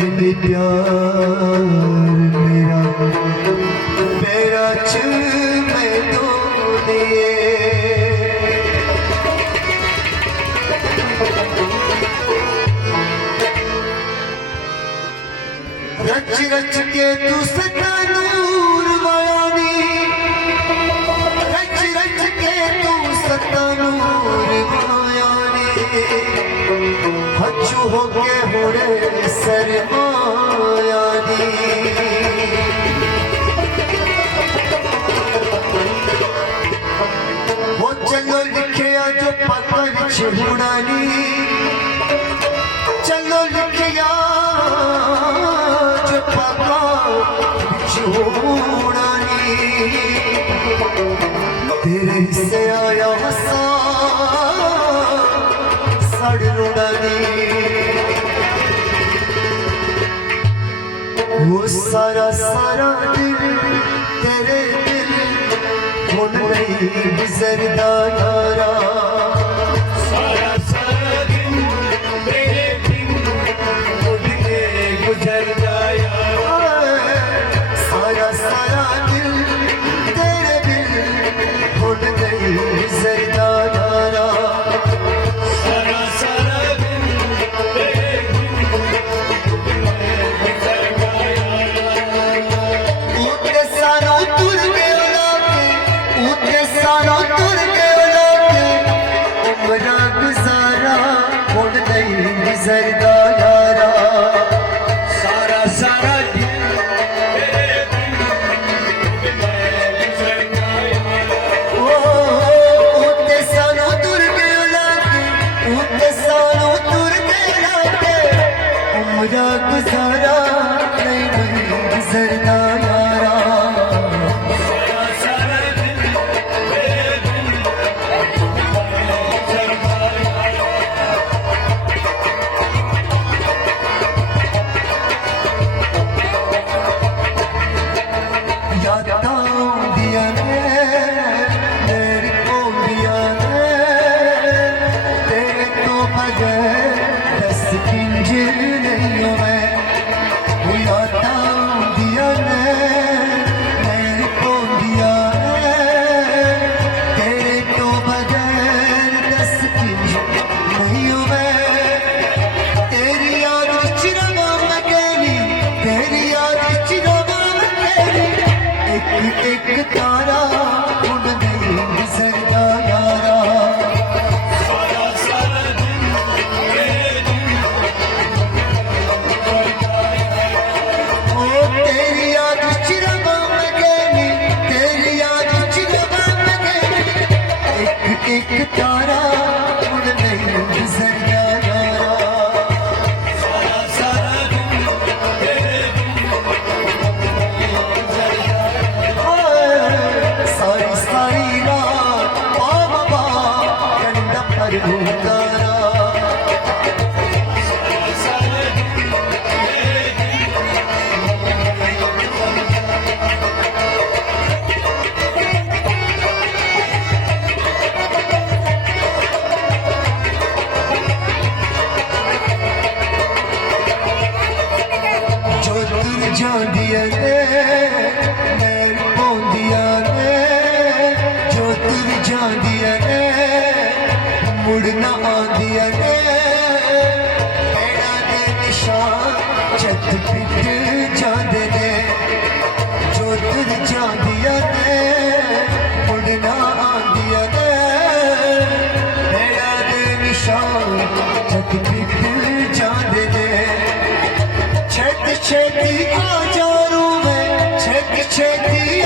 पहले प्यार मेरा मेरा मैं तो लिए रच रच के तू सदा नूर मायानी रच रच के तू सदा नूर मायानी हचू हो के होरे सरमायानी वो चलो लिखे जो पकड़ छुड़ानी चलो लिखे जो पकड़ छुड़ानी तेरे से आया हसा सड़ रुड़ानी वो सारा सारा दिल तेरे दिल हुन नहीं गुजरदा यारा सारा सारा दिन तेरे बिन उड़ के गुजरदा यारा सारा सारा दिल तेरे दिल हुन नहीं गुजरदा यारा सारा सारा दिन तेरे बिन गुजरदा यारा उतरे सानो तुर के उलाके उतरे सानो तुर के उलाके उम्रा गुजारा हुन नहीं गुजरदा यारा सारा सारा दिन तेरे बिन गुजरदा यारा उतरे सानो तुर के उलाके उतरे सानो तुर के उलाके उम्रा गुजारा नहीं गुजरदा यारा सारा सारा दिन तेरे बिन गुजरदा यारा यादां दिया ने मेरे को दिया ने तेरे तो बगैर दस पिंज नहीं हूं मैं वो यादां दिया ने मेरे को दिया ने तेरे तो बगैर दस पिंज नहीं हूं मैं तेरी याद चिरवा मैं कहनी तेरी याद चिरवा मैं कहनी एक एक तारा उड़ नहीं गुजरदा यारा सारा सारा दिन तेरे बिन गुजरदा यारा ओ तेरी याद चिरवा मैं कहनी तेरी याद चिरवा मैं कहनी एक एक तारा उड़ नहीं गुजरदा यारा सारा सारा दिन तेरे बिन गुजरदा यारा सारी सारी रात बाबा कंधा पर भूतारा सारा सारा दिन तेरे बिन जो तुर जांदिया ने मेरे पौंदिया ने जो तुर जांदिया ने मुड़ना आंदिया ने पेड़ा दे निशान छत पिट जांदे ने जो तुर जांदिया ने मुड़ना आंदिया ने पेड़ा दे निशान छत पिट जांदे ने छेती छेती आ जाऊं मैं छेती छेती आ